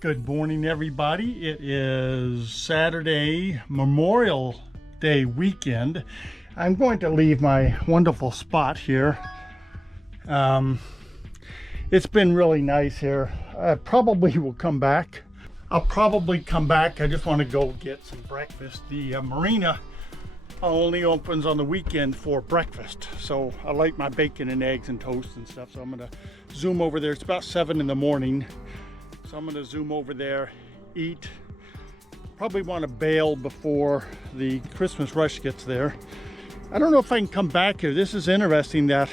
Good morning, everybody. It is Saturday, Memorial Day weekend. I'm going to leave my wonderful spot here. It's been really nice here. I probably will come back. I'll probably come back. I just want to go get some breakfast. The marina only opens on the weekend for breakfast. So I like my bacon and eggs and toast and stuff. So I'm going to zoom over there. It's about 7 in the morning. So I'm going to zoom over there, eat. Probably want to bail before the Christmas rush gets there. I don't know if I can come back here. This is interesting that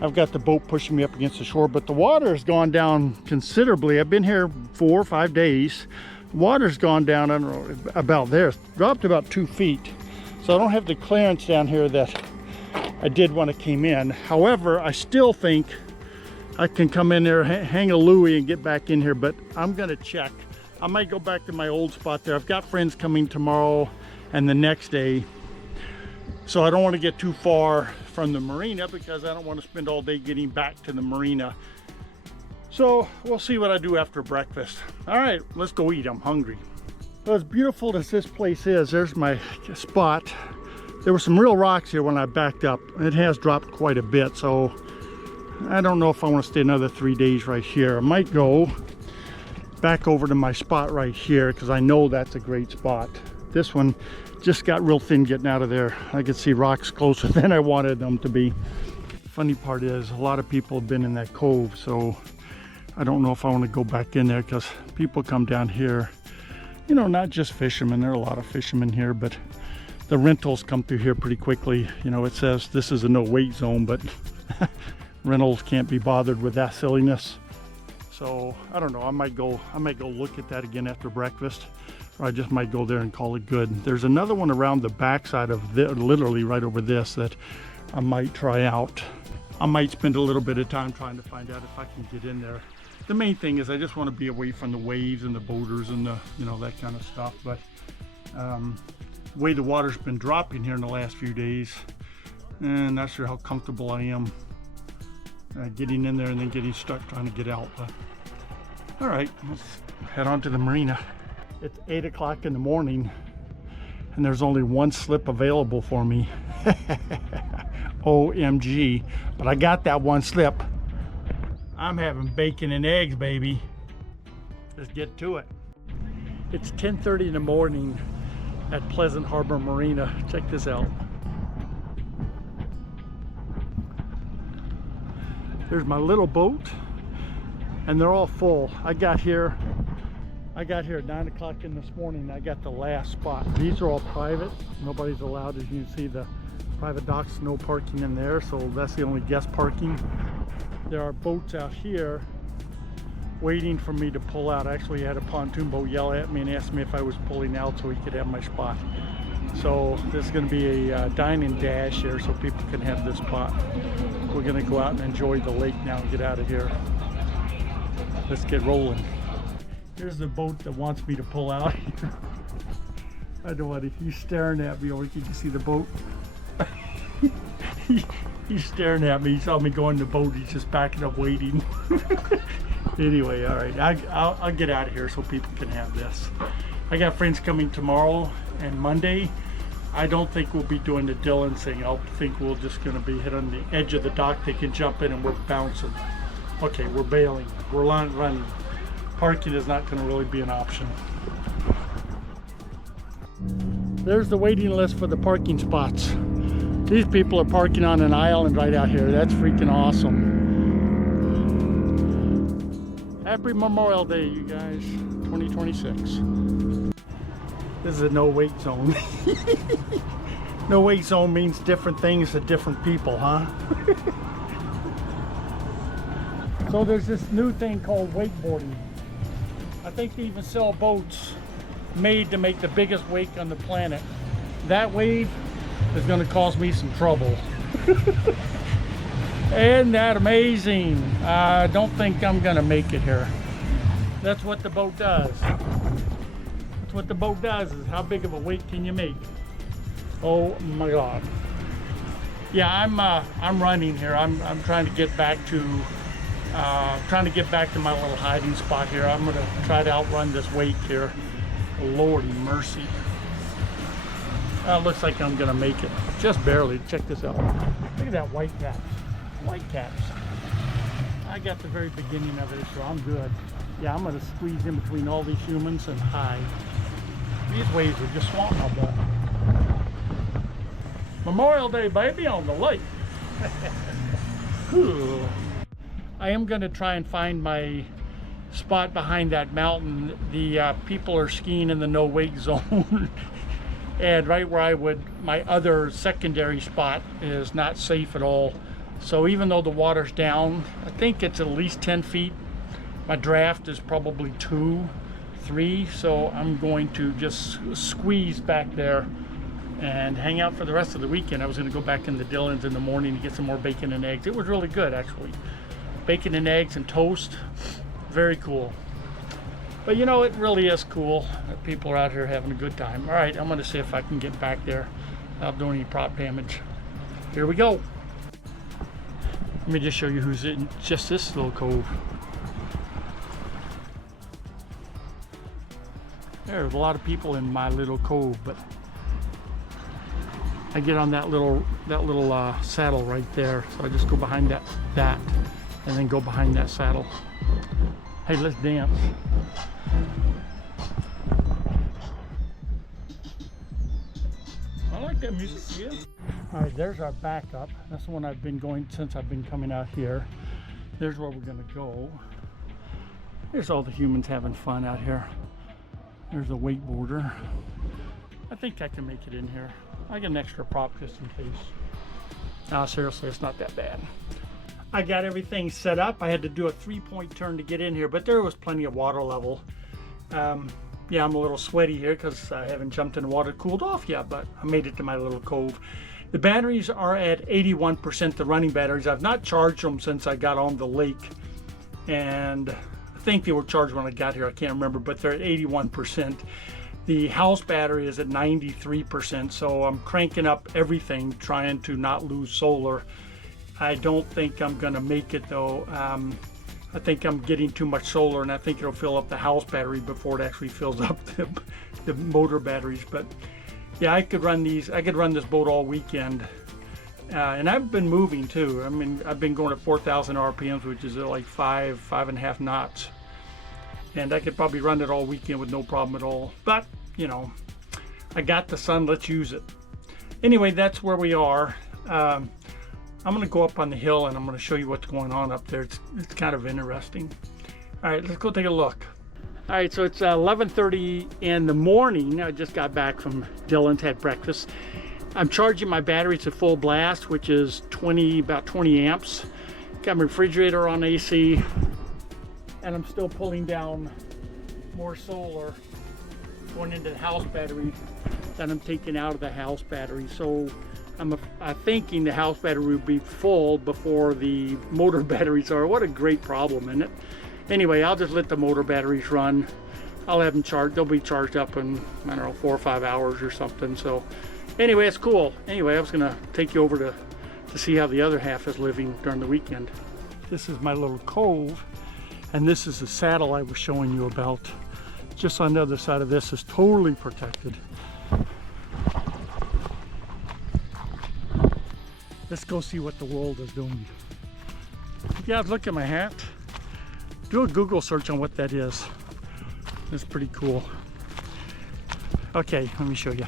I've got the boat pushing me up against the shore, but the water has gone down considerably. I've been here 4 or 5 days. The water's gone down, I don't know, about there. It's dropped about 2 feet. So I don't have the clearance down here that I did when I came in. However, I still think I can come in there, hang a Louie and get back in here, but I'm gonna check. I might go back to my old spot there. I've got friends coming tomorrow and the next day. So I don't want to get too far from the marina because I don't want to spend all day getting back to the marina. So we'll see what I do after breakfast. All right, let's go eat. I'm hungry. Well, as beautiful as this place is, there's my spot. There were some real rocks here when I backed up. It has dropped quite a bit, so I don't know if I want to stay another 3 days right here. I might go back over to my spot right here because I know that's a great spot. This one just got real thin getting out of there. I could see rocks closer than I wanted them to be. Funny part is a lot of people have been in that cove, so I don't know if I want to go back in there because people come down here, you know, not just fishermen. There are a lot of fishermen here, but the rentals come through here pretty quickly. You know, it says this is a no wait zone, but rentals can't be bothered with that silliness. So I don't know, I might go look at that again after breakfast, or I just might go there and call it good. There's another one around the backside of literally right over this that I might try out. I might spend a little bit of time trying to find out if I can get in there. The main thing is I just want to be away from the waves and the boaters and the, you know, that kind of stuff. But the way the water's been dropping here in the last few days, and not sure how comfortable I am getting in there and then getting stuck trying to get out. But all right, let's head on to the marina. It's 8 o'clock in the morning and there's only one slip available for me. OMG, but I got that one slip. I'm having bacon and eggs, baby. Let's get to it. It's 10:30 in the morning at Pleasant Harbor Marina. Check this out. There's my little boat and they're all full. I got here at 9 o'clock in this morning. I got the last spot. These are all private. Nobody's allowed. As you can see, the private docks, no parking in there, so that's the only guest parking. There are boats out here waiting for me to pull out. I actually had a pontoon boat yell at me and ask me if I was pulling out so he could have my spot. So this is going to be a dine and dash here so people can have this spot. We're going to go out and enjoy the lake now and get out of here. Let's get rolling. Here's the boat that wants me to pull out. I don't know what, he's staring at me over. Can you see the boat? He's staring at me. He saw me go in the boat. He's just backing up waiting. Anyway, all right, I'll get out of here so people can have this. I got friends coming tomorrow and Monday. I don't think we'll be doing the Dillon thing. I think we're just going to be hit on the edge of the dock. They can jump in and we're bouncing. Okay, we're bailing. We're running. Parking is not going to really be an option. There's the waiting list for the parking spots. These people are parking on an island right out here. That's freaking awesome. Happy Memorial Day, you guys. 2026. This is a no wait zone. No wait zone means different things to different people, huh? So there's this new thing called wakeboarding. I think they even sell boats made to make the biggest wake on the planet. That wave is going to cause me some trouble. Isn't that amazing? I don't think I'm going to make it here. That's what the boat does. That's what the boat does, is how big of a wake can you make? Oh my God. Yeah, I'm running here. I'm trying to get back to Trying to get back to my little hiding spot here. I'm gonna try to outrun this wake here. Lordy mercy. Looks like I'm gonna make it. Just barely. Check this out. Look at that white caps. White caps. I got the very beginning of it, so I'm good. Yeah, I'm gonna squeeze in between all these humans and hide. These waves are just swamped my butt. Memorial Day, baby, on the lake. Cool. I am gonna try and find my spot behind that mountain. The people are skiing in the no wake zone. And right where I would, my other secondary spot is not safe at all. So even though the water's down, I think it's at least 10 feet. My draft is probably 2, 3. So I'm going to just squeeze back there and hang out for the rest of the weekend. I was gonna go back into Dillon's in the morning to get some more bacon and eggs. It was really good, actually. Bacon and eggs and toast, very cool. But you know, it really is cool that people are out here having a good time. All right, I'm gonna see if I can get back there without doing any prop damage. Here we go. Let me just show you who's in just this little cove. There's a lot of people in my little cove, but I get on that little saddle right there. So I just go behind that, and then go behind that saddle. Hey, let's dance. I like that music, yeah. All right, there's our backup. That's the one I've been going since I've been coming out here. There's where we're gonna go. There's all the humans having fun out here. There's a wakeboarder. I think I can make it in here. I get an extra prop just in case. No, seriously, it's not that bad. I got everything set up. I had to do a 3-point turn to get in here, but there was plenty of water level. Yeah, I'm a little sweaty here because I haven't jumped in the water, cooled off yet, but I made it to my little cove. The batteries are at 81%, the running batteries. I've not charged them since I got on the lake, and I think they were charged when I got here. I can't remember, but they're at 81%. The house battery is at 93%, so I'm cranking up everything, trying to not lose solar. I don't think I'm gonna make it though. I think I'm getting too much solar, and I think it'll fill up the house battery before it actually fills up the motor batteries. But yeah, I could run these. I could run this boat all weekend, and I've been moving too. I mean, I've been going at 4,000 RPMs, which is like 5.5 knots, and I could probably run it all weekend with no problem at all. But you know, I got the sun. Let's use it. Anyway, that's where we are. I'm gonna go up on the hill and I'm gonna show you what's going on up there. It's kind of interesting. All right, let's go take a look. All right, so it's 11:30 in the morning. I just got back from Dillon's, had breakfast. I'm charging my batteries at full blast, which is about 20 amps. Got my refrigerator on AC, and I'm still pulling down more solar going into the house battery that I'm taking out of the house battery. So I'm thinking the house battery will be full before the motor batteries are. What a great problem, isn't it? Anyway, I'll just let the motor batteries run. I'll have them charged. They'll be charged up in, I don't know, 4 or 5 hours or something. So anyway, it's cool. Anyway, I was gonna take you over to see how the other half is living during the weekend. This is my little cove, and this is the saddle I was showing you about. Just on the other side of this is totally protected. Let's go see what the world is doing. Yeah, look at my hat. Do a Google search on what that is. It's pretty cool. Okay, let me show you.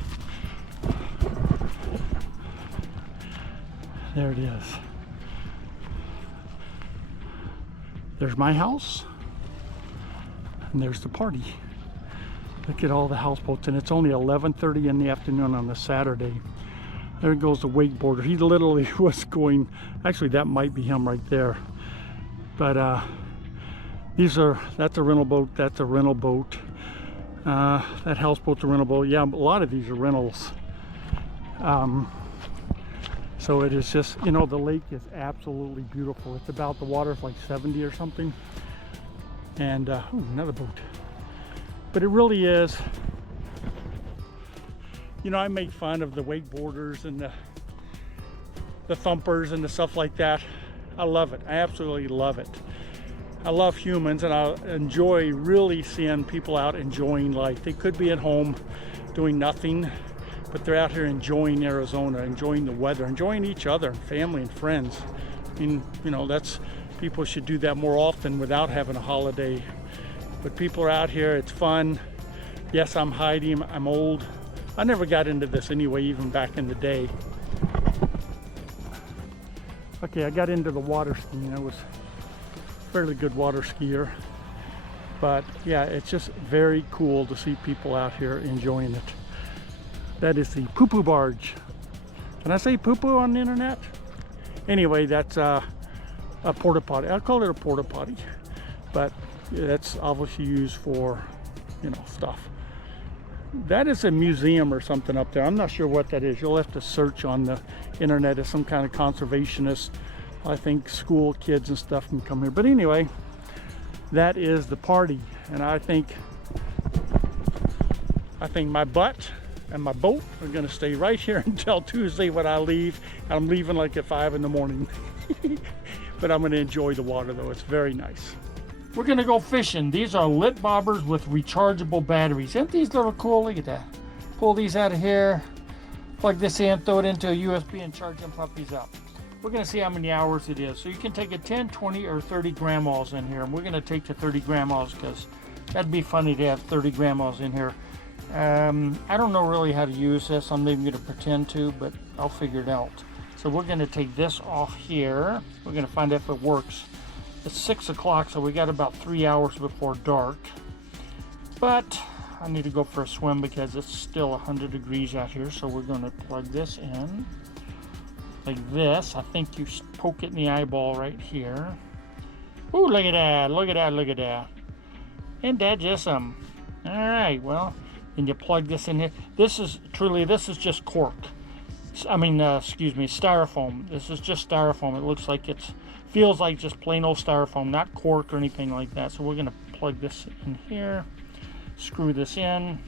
There it is. There's my house, and there's the party. Look at all the houseboats, and it's only 11:30 in the afternoon on a Saturday. There goes the wakeboarder. He literally was going, actually that might be him right there. But that's a rental boat, that's a rental boat. That houseboat's a rental boat. Yeah, a lot of these are rentals. So it is just, you know, the lake is absolutely beautiful. It's about, the water's like 70 or something. And, ooh, another boat. But it really is, you know, I make fun of the wakeboarders and the thumpers and the stuff like that. I love it. I absolutely love it. I love humans, and I enjoy really seeing people out enjoying life. They could be at home doing nothing, but they're out here enjoying Arizona, enjoying the weather, enjoying each other, family and friends. I mean, you know, that's, people should do that more often without having a holiday. But people are out here, it's fun. Yes, I'm hiding, I'm old. I never got into this anyway, even back in the day. Okay, I got into the water skiing. I was a fairly good water skier. But yeah, it's just very cool to see people out here enjoying it. That is the poo-poo barge. Can I say poo-poo on the internet? Anyway, that's a porta potty. I'll call it a porta potty, but that's obviously used for, you know, stuff. That is a museum or something up there. I'm not sure what that is. You'll have to search on the internet as some kind of conservationist. I think school kids and stuff can come here. But anyway, that is the party, and I think my butt and my boat are gonna stay right here until Tuesday when I leave. I'm leaving like at 5 in the morning. But I'm gonna enjoy the water though, it's very nice. We're gonna go fishing. These are lit bobbers with rechargeable batteries. Aren't these little cool? Look at that. Pull these out of here, plug this in, throw it into a USB and charge them puppies up. We're gonna see how many hours it is. So you can take a 10, 20, or 30 grandmas in here. And we're gonna take the 30 grandmas because that'd be funny to have 30 grandmas in here. I don't know really how to use this. I'm even going to pretend to, but I'll figure it out. So we're going to take this off here. We're going to find out if it works. It's 6 o'clock, so we got about 3 hours before dark. But I need to go for a swim because it's still 100 degrees out here. So we're going to plug this in like this. I think you poke it in the eyeball right here. Ooh, look at that! Look at that! Look at that! Isn't that just some? All right, well. And you plug this in here. This is just cork. I mean, excuse me, styrofoam. This is just styrofoam. It looks like feels like just plain old styrofoam, not cork or anything like that. So we're gonna plug this in here, screw this in.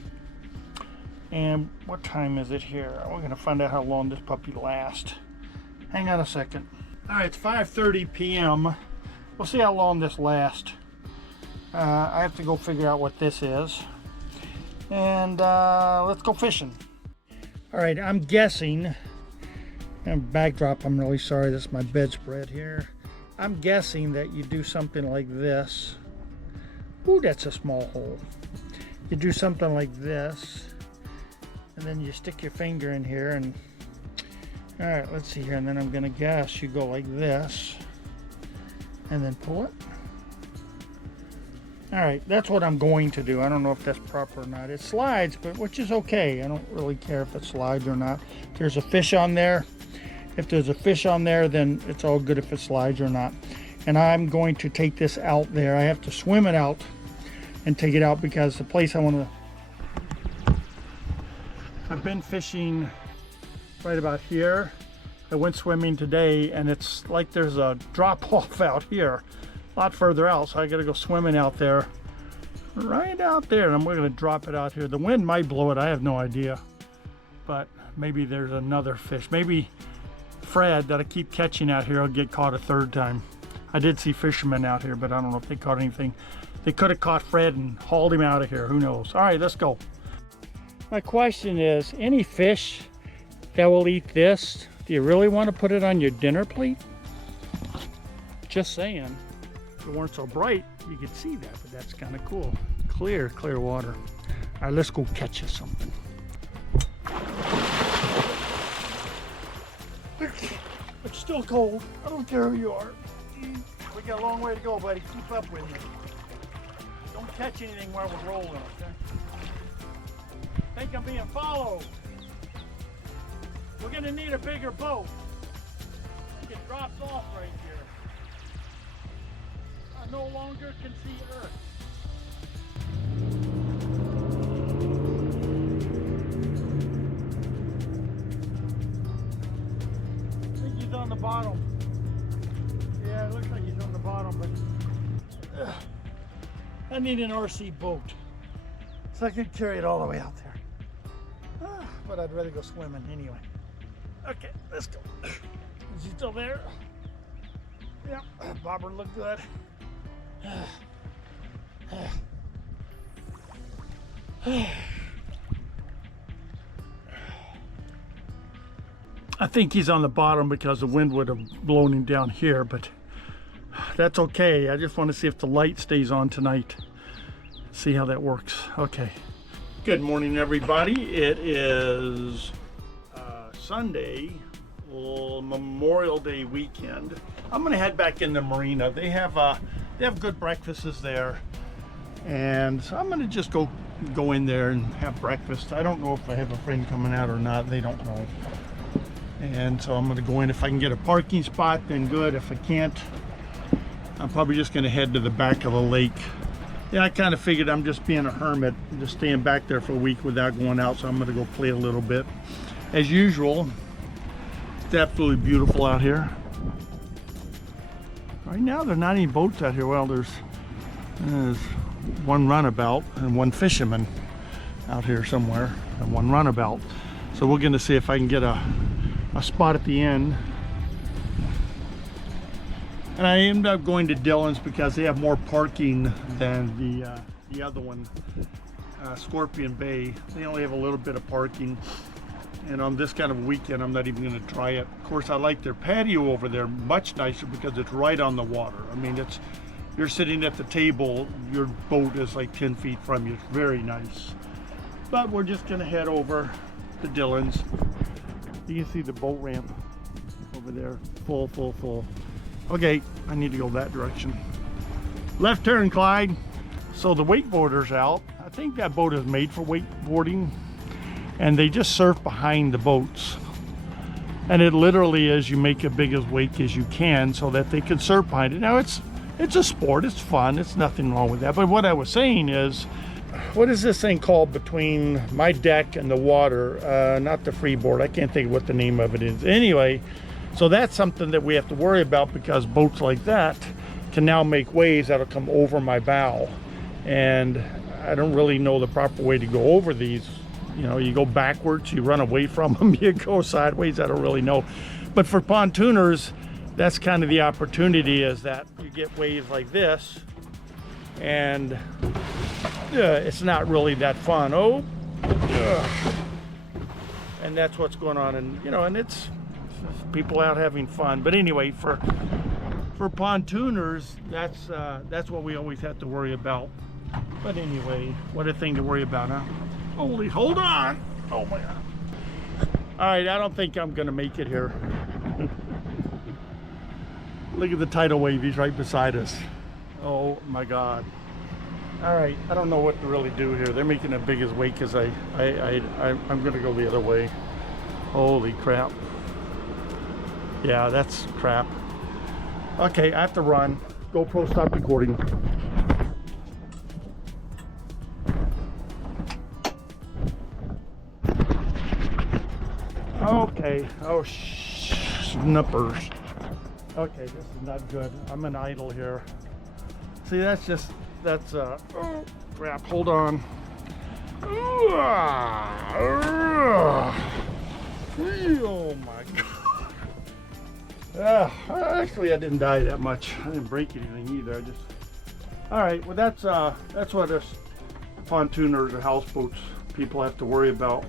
And what time is it here? We're gonna find out how long this puppy lasts. Hang on a second. All right, it's 5:30 p.m. We'll see how long this lasts. I have to go figure out what this is. And let's go fishing. All right, I'm guessing, and backdrop, I'm really sorry, this is my bedspread here. I'm guessing that you do something like this. Ooh, that's a small hole. You do something like this, and then you stick your finger in here, and all right, let's see here, and then I'm gonna guess you go like this, and then pull it. All right, that's what I'm going to do. I don't know if that's proper or not. It slides, but which is okay. I don't really care if it slides or not. There's a fish on there. If there's a fish on there, then it's all good if it slides or not. And I'm going to take this out there. I have to swim it out and take it out because the place I want to... I've been fishing right about here. I went swimming today, and it's like there's a drop off out here. A lot further out, so I gotta go swimming out there, right out there, and we're gonna drop it out here. The wind might blow it, I have no idea, but maybe there's another fish. Maybe Fred that I keep catching out here will get caught a third time. I did see fishermen out here, but I don't know if they caught anything. They could have caught Fred and hauled him out of here, who knows. All right, let's go. My question is, any fish that will eat this, do you really want to put it on your dinner plate? Just saying. If it weren't so bright, you could see that, but that's kind of cool. Clear water. All right, let's go catch us something. It's still cold. I don't care who you are. We got a long way to go, buddy. Keep up with me. Don't catch anything while we're rolling, okay? Think I'm being followed. We're gonna need a bigger boat. It drops off right here. I no longer can see Earth. I think he's on the bottom. Yeah, it looks like he's on the bottom, but I need an RC boat so I can carry it all the way out there. But I'd rather go swimming anyway. Okay, let's go. Is he still there? Yeah, bobber looked good. I think he's on the bottom because the wind would have blown him down here, but that's okay. I just want to see if the light stays on tonight. See how that works. Okay. Good morning, everybody. It is Sunday, Memorial Day weekend. I'm gonna head back in the marina. They have good breakfasts there, and so I'm gonna just go in there and have breakfast. I don't know if I have a friend coming out or not. They don't know. And so I'm gonna go in. If I can get a parking spot, then good. If I can't, I'm probably just gonna head to the back of the lake. Yeah, I kind of figured I'm just being a hermit, just staying back there for a week without going out, so I'm gonna go play a little bit. As usual, it's absolutely beautiful out here. Right now, there are not any boats out here. Well, there's one runabout and one fisherman out here somewhere, and one runabout. So we're gonna see if I can get a spot at the end. And I ended up going to Dillon's because they have more parking than the other one, Scorpion Bay. They only have a little bit of parking. And on this kind of weekend, I'm not even going to try it. Of course, I like their patio over there much nicer because it's right on the water. I mean, you're sitting at the table, your boat is like 10 feet from you. It's very nice. But we're just going to head over to Dillon's. You can see the boat ramp over there, full. Okay, I need to go that direction. Left turn, Clyde. So the wakeboarder's out. I think that boat is made for wakeboarding, and they just surf behind the boats. And it literally is, you make a big as wake as you can so that they can surf behind it. Now it's a sport, it's fun, it's nothing wrong with that. But what I was saying is, what is this thing called between my deck and the water? Not the freeboard, I can't think of what the name of it is. Anyway, so that's something that we have to worry about because boats like that can now make waves that'll come over my bow. And I don't really know the proper way to go over these. You know, you go backwards, you run away from them, you go sideways, I don't really know. But for pontooners, that's kind of the opportunity, is that you get waves like this, and it's not really that fun. And that's what's going on, and you know, and it's people out having fun. But anyway, for pontooners, that's what we always have to worry about. But anyway, what a thing to worry about, huh? Holy, hold on! Oh my God! All right, I don't think I'm gonna make it here. Look at the tidal wave; he's right beside us. Oh my God! All right, I don't know what to really do here. They're making as big as wake as I'm gonna go the other way. Holy crap! Yeah, that's crap. Okay, I have to run. GoPro, stop recording. Okay. Oh, snippers. Okay, this is not good. I'm an idle here. See, that's oh crap. Hold on. Oh my God. Actually, I didn't die that much. I didn't break anything either. All right. Well, that's what us pontooners or houseboats people have to worry about.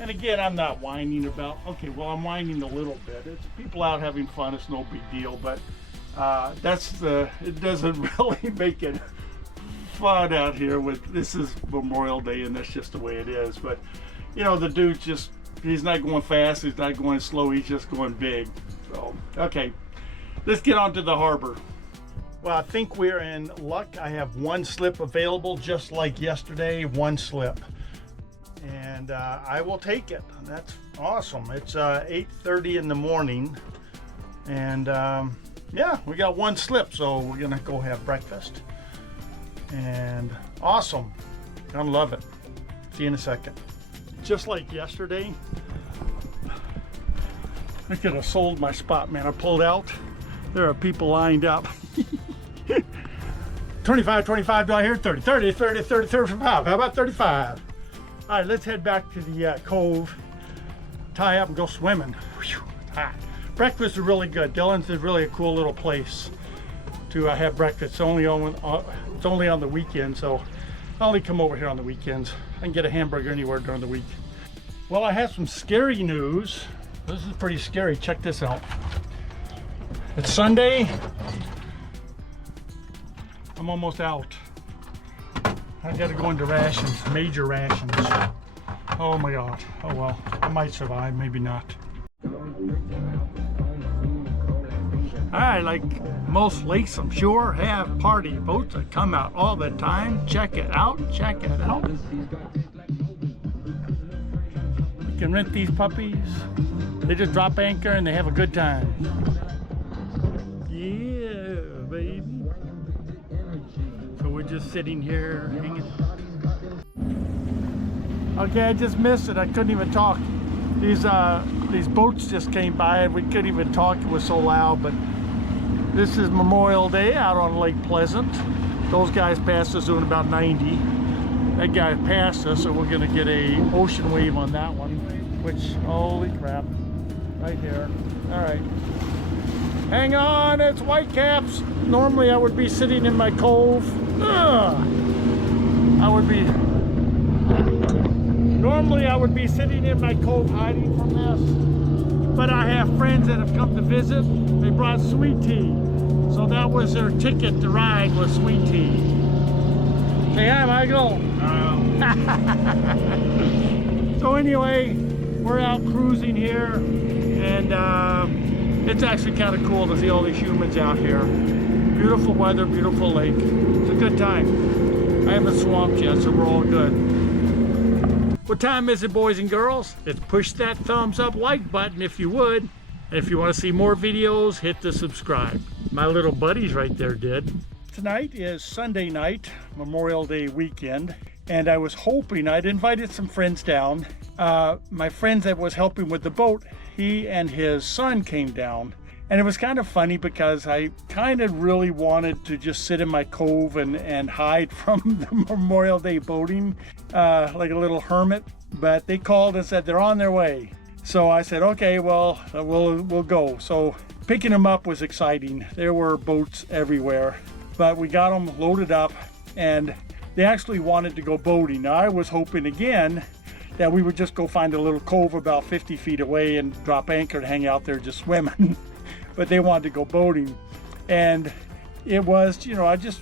And again, I'm not whining about. Okay, well, I'm whining a little bit. It's people out having fun. It's no big deal. But it doesn't really make it fun out here. This is Memorial Day, and that's just the way it is. But you know, the dude's just. He's not going fast, he's not going slow, he's just going big. So, okay, let's get on to the harbor. Well, I think we're in luck. I have one slip available, just like yesterday, one slip. And I will take it. That's awesome. It's 8:30 in the morning. And yeah, we got one slip, so we're gonna go have breakfast. And awesome, gonna love it. See you in a second. Just like yesterday, I could have sold my spot, man. I pulled out. There are people lined up. 25, 25, do I hear 30, 30, 30, 30, 35. How about 35? All right, let's head back to the cove, tie up and go swimming. Whew, hot. Breakfast is really good. Dillon's is really a cool little place. to have breakfast. It's only on the weekend, so I only come over here on the weekends. I can get a hamburger anywhere during the week. Well, I have some scary news. This is pretty scary. Check this out. It's Sunday. I'm almost out. I gotta go into rations, major rations. Oh my God. Oh well, I might survive, maybe not. Alright, like most lakes, I'm sure, have party boats that come out all the time. Check it out, check it out. You can rent these puppies. They just drop anchor and they have a good time. Yeah, baby. So we're just sitting here hanging. Okay, I just missed it. I couldn't even talk. These boats just came by and we couldn't even talk. It was so loud. But this is Memorial Day out on Lake Pleasant. Those guys passed us doing about 90. That guy passed us, so we're gonna get a ocean wave on that one. Which, holy crap, right here. All right. Hang on, it's Whitecaps. Normally I would be sitting in my cove. Normally I would be sitting in my cove hiding from this. But I have friends that have come to visit. They brought sweet tea. So that was their ticket to ride, was sweet tea. Say hi, Michael. So anyway, we're out cruising here, and it's actually kind of cool to see all these humans out here. Beautiful weather, beautiful lake. It's a good time. I haven't swamped yet, so we're all good. What time is it, boys and girls? Let's push that thumbs up like button if you would. And if you want to see more videos, hit the subscribe. My little buddies right there did. Tonight is Sunday night, Memorial Day weekend. And I was hoping, I'd invited some friends down. My friend that was helping with the boat, he and his son came down. And it was kind of funny because I kind of really wanted to just sit in my cove and hide from the Memorial Day boating, like a little hermit. But they called and said they're on their way. So I said, okay, well, we'll go. So picking them up was exciting. There were boats everywhere, but we got them loaded up and they actually wanted to go boating. Now I was hoping again that we would just go find a little cove about 50 feet away and drop anchor and hang out there just swimming. But they wanted to go boating. And it was, I just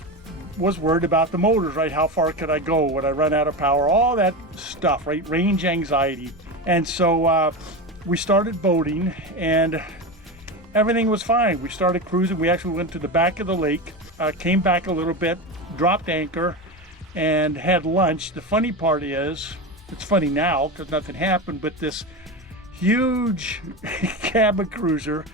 was worried about the motors, right? How far could I go? Would I run out of power? All that stuff, right? Range anxiety. And so we started boating and everything was fine. We started cruising. We actually went to the back of the lake, came back a little bit, dropped anchor, and had lunch. The funny part is, it's funny now because nothing happened, but this huge cabin cruiser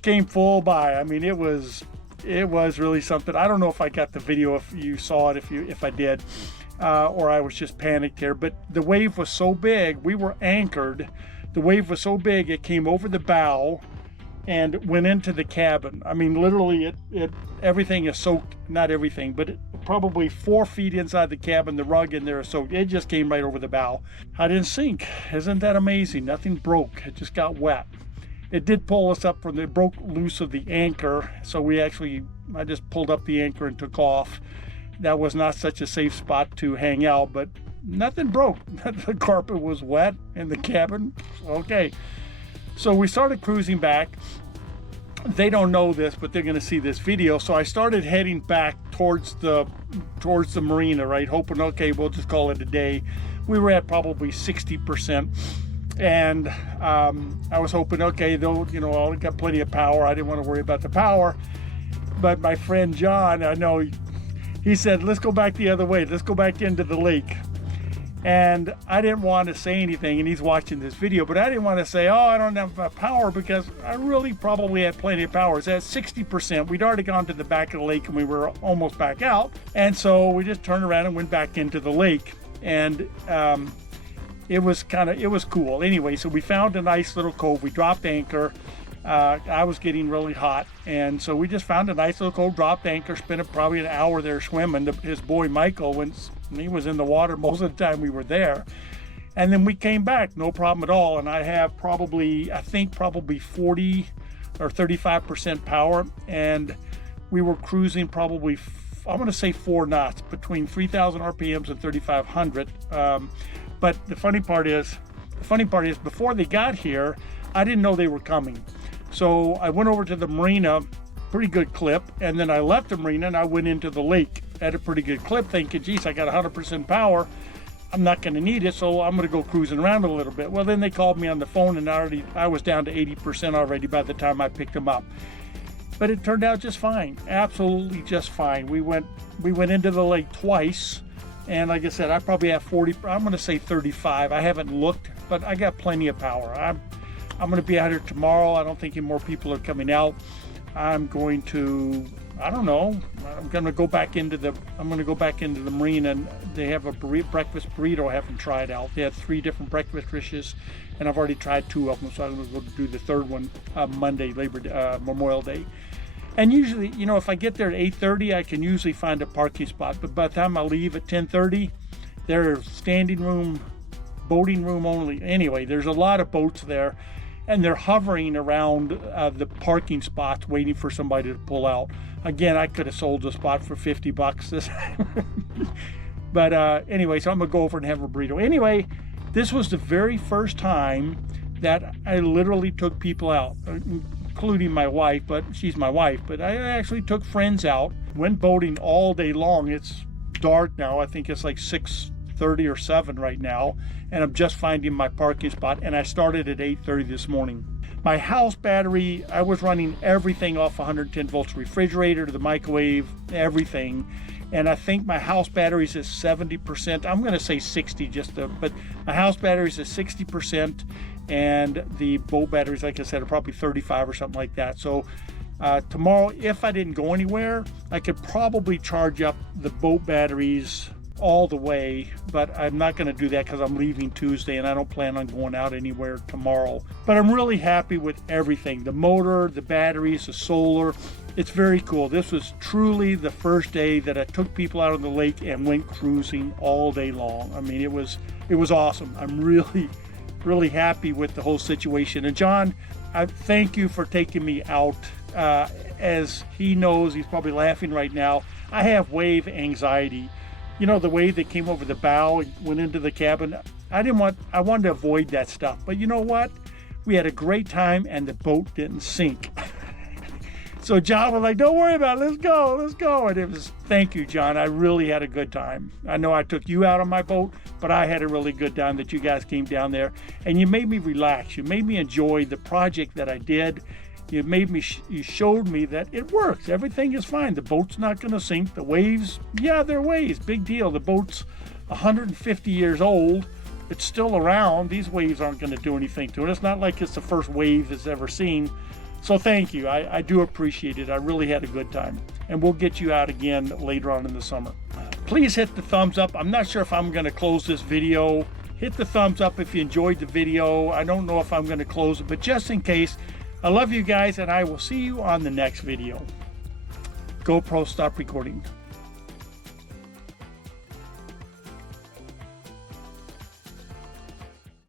came full by. I mean, it was really something. I don't know if I got the video, if you saw it, if I did, or I was just panicked here. But the wave was so big, we were anchored. The wave was so big, it came over the bow and went into the cabin. I mean, literally, everything is soaked. Not everything, but probably 4 feet inside the cabin. The rug in there is soaked. It just came right over the bow. I didn't sink. Isn't that amazing? Nothing broke. It just got wet. It did pull us up from it broke loose of the anchor. So I just pulled up the anchor and took off. That was not such a safe spot to hang out, but nothing broke. The carpet was wet in the cabin. Okay. So we started cruising back. They don't know this, but they're going to see this video. So I started heading back towards the marina, right? Hoping, okay, we'll just call it a day. We were at probably 60%. And I was hoping, okay, though, I got plenty of power. I didn't want to worry about the power. But my friend John, I know, he said, let's go back the other way. Let's go back into the lake. And I didn't want to say anything, and he's watching this video, but I didn't want to say, oh, I don't have power, because I really probably had plenty of power. It's at 60%. We'd already gone to the back of the lake, and we were almost back out. And so we just turned around and went back into the lake. And it was cool. Anyway, so we found a nice little cove. We dropped anchor. I was getting really hot, and so we just found a nice little cove, dropped anchor, spent probably an hour there swimming. His boy Michael, he was in the water most of the time we were there. And then we came back, no problem at all. And I have probably 40 or 35% power. And we were cruising probably, I'm going to say 4 knots, between 3,000 RPMs and 3,500. But the funny part is before they got here, I didn't know they were coming. So I went over to the marina, pretty good clip, and then I left the marina and I went into the lake at a pretty good clip, thinking, geez, I got 100% power. I'm not going to need it, so I'm going to go cruising around a little bit. Well, then they called me on the phone, and I was down to 80% already by the time I picked them up. But it turned out just fine, absolutely just fine. We went into the lake twice, and like I said, I probably have 40. I'm going to say 35. I haven't looked, but I got plenty of power. I'm going to be out here tomorrow. I don't think any more people are coming out. I'm going to, I don't know. I'm going to go back into the marina, and they have a breakfast burrito I haven't tried out. They have 3 different breakfast dishes, and I've already tried 2 of them, so I'm going to go do the 3rd one Monday, Memorial Day. And usually, you know, if I get there at 8:30, I can usually find a parking spot. But by the time I leave at 10:30, there's standing room, boating room only. Anyway, there's a lot of boats there, and they're hovering around the parking spots waiting for somebody to pull out. Again, I could have sold the spot for $50 this but anyway, so I'm gonna go over and have a burrito. Anyway, this was the very first time that I literally took people out, including my wife, but she's my wife. But I actually took friends out, went boating all day long. It's dark now. I think it's like 6:30 or 7 right now, and I'm just finding my parking spot, and I started at 8:30 this morning. My house battery, I was running everything off 110 volts refrigerator, the microwave, everything. And I think my house batteries is 70%. I'm going to say 60 but my house batteries is 60%, and the boat batteries, like I said, are probably 35 or something like that. So tomorrow, if I didn't go anywhere, I could probably charge up the boat batteries all the way, but I'm not going to do that because I'm leaving Tuesday and I don't plan on going out anywhere tomorrow. But I'm really happy with everything, the motor, the batteries, the solar. It's very cool. This was truly the first day that I took people out on the lake and went cruising all day long. I mean, it was awesome. I'm really happy with the whole situation. And John, I thank you for taking me out. As he knows, he's probably laughing right now, I have wave anxiety. You know, the wave that came over the bow and went into the cabin. I wanted to avoid that stuff. But you know what? We had a great time and the boat didn't sink. So John was like, don't worry about it, let's go. And it was, thank you, John. I really had a good time. I know I took you out on my boat, but I had a really good time that you guys came down there. And you made me relax. You made me enjoy the project that I did. You showed me that it works. Everything is fine. The boat's not going to sink. The waves, yeah, they're waves. Big deal. The boat's 150 years old. It's still around. These waves aren't going to do anything to it. It's not like it's the first wave it's ever seen. So thank you. I do appreciate it. I really had a good time. And we'll get you out again later on in the summer. Please hit the thumbs up. I'm not sure if I'm going to close this video. Hit the thumbs up if you enjoyed the video. I don't know if I'm going to close it, but just in case, I love you guys, and I will see you on the next video. GoPro, stop recording.